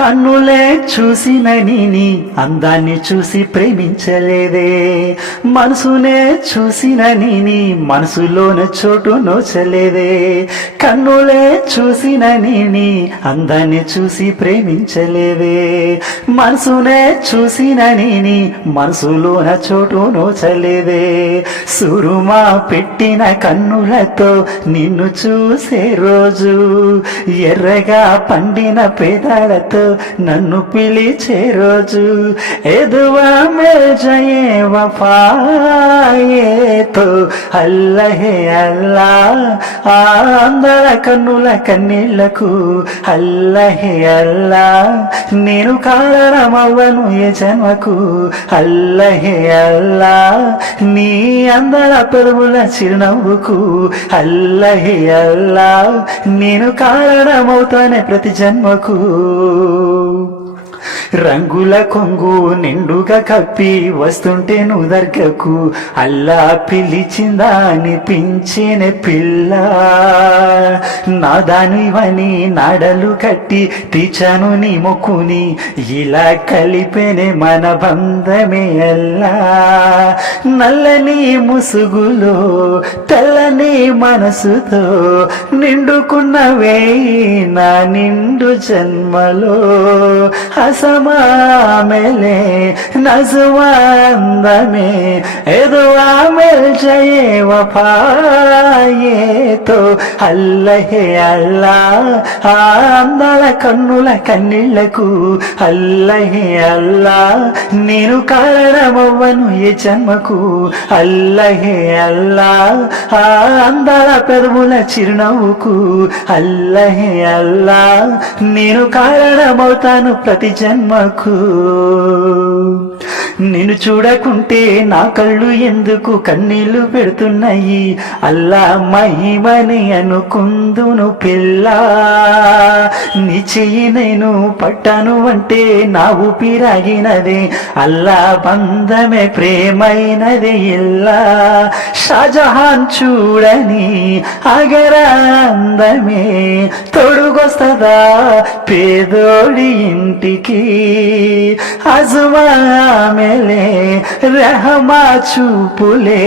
కన్నులే చూసిన నీ అందాన్ని చూసి ప్రేమించలేదే, మనసునే చూసిన నీ మనసులోన చోటు నోచలేదే. కన్నులే చూసిన నీ అందాన్ని చూసి ప్రేమించలేదే, మనసునే చూసిన నీ మనసులోన చోటు నోచలేదే. సురుమా పెట్టిన కన్నులతో నిన్ను చూసే రోజు, ఎర్రగా పండిన పేదాలతో నన్ను పిలిచే రోజు, ఎదువా మిల్ జయే వఫాయే తో అల్లహే అల్లా. అందర కన్నుల కన్నీళ్లకు అల్లహే అల్లా, నేను కారణమవ్వను ఏ జన్మకు అల్లహే అల్లా. నీ అందర పెరుగుల చిరునవ్వుకు అల్లహే అల్లా, నేను కారణమవుతానే ప్రతి జన్మకు. రంగుల కొంగు నిండుగా కప్పి వస్తుంటే నువ్వు దర్గకు, అల్లా పిలిచిందా అనిపించిన పిల్ల. నాదానివని నాడలు కట్టి తీర్చాను నీ మొక్కుని, ఇలా కలిపేనే మన బంధమే అల్లా. నల్లని ముసుగులో తెల్లని మనసుతో నిండుకున్నవే నా నిండు జన్మలో, हसमामेले नजवांदमे एदुआ मिल जाए वफाये तो अल्लाहे अल्लाह. अंदల కన్నుల కన్నీళ్లకు అల్లహే అల్లా, నేను కారణమవ్వను ఏ జన్మకు అల్లహే అల్లా. అందల పెదవుల చిరునవ్వుకు అల్లహే అల్లా, నేను కారణమవుతాను ప్రతి జన్మకు. నిన్ను చూడకుంటే నా కళ్ళు ఎందుకు కన్నీళ్లు పెడుతున్నాయి, అల్లా మహిమని అనుకుందును పిల్ల. నీ చెయ్యి నేను పట్టాను అంటే నా ఊపిరాగినదే, అల్లా బంధమే ప్రేమైనది ఇల్లా. షాజహాన్ చూడని అగర అందమే తొడుగొస్తదా పేదోడి ఇంటికి, అజమామెలే रहमा చూపులే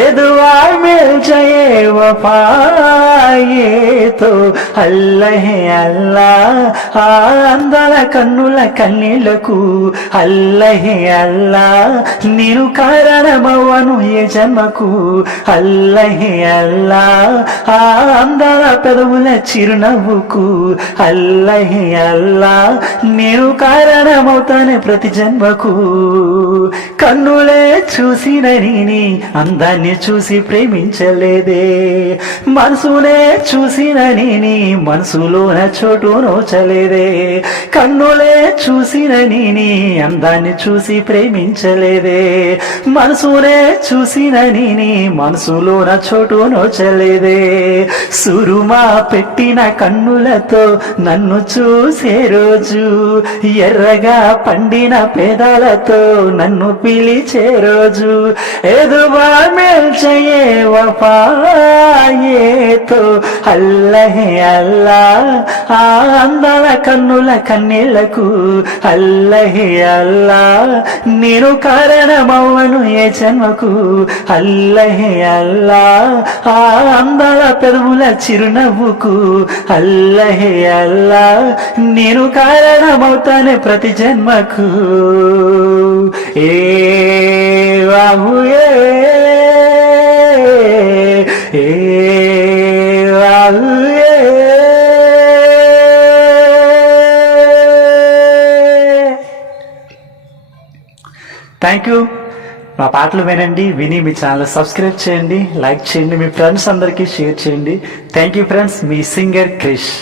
ఎదువా మిల్ జయే వఫాయే తో అల్లహే అల్లా. అందల కన్నుల కన్నీళ్లకు అల్లహే అల్లా, నేను కారణమవ్వను ఏ జన్మకు అల్లహే అల్లా. అందల పెదవుల చిరునవ్వుకు అల్లహే అల్లా, నేను కారణమవుతానే ప్రతి జన్మకు. కన్నులే చూసిన నీ అందాన్ని చూసి ప్రేమించలేదే, మనసునే చూసిన నీ మనసులోన చోటు నోచలేదే. కన్నులే చూసిన నీ అందాన్ని చూసి ప్రేమించలేదే, మనసునే చూసిన నీ మనసులోన చోటు నోచలేదే. సురుమా పెట్టిన కన్నులతో నన్ను చూసే రోజు, ఎర్రగా పండిన పేదాలతో నన్ను పిలిచే రోజు, ఎదువా మిల్ జయే వఫాయే తో అల్లహే అల్లా. అందల కన్నుల కన్నీళ్లకు అల్లహే అల్లా, నేను కారణమవ్వను ఏ జన్మకు అల్లహే అల్లా. అందల పెదవుల చిరునవ్వుకు అల్లహే అల్లా, నేను కారణమవుతానే ప్రతి జన్మకు. ఏ బాబుయే ఏ బాబుయే. Thank you. మా పాటలు వినండి, విని మీ ఛానల్ సబ్స్క్రైబ్ చేయండి, లైక్ చేయండి, మీ ఫ్రెండ్స్ అందరికీ షేర్ చేయండి. థ్యాంక్ యూ ఫ్రెండ్స్, మీ సింగర్ క్రిష్.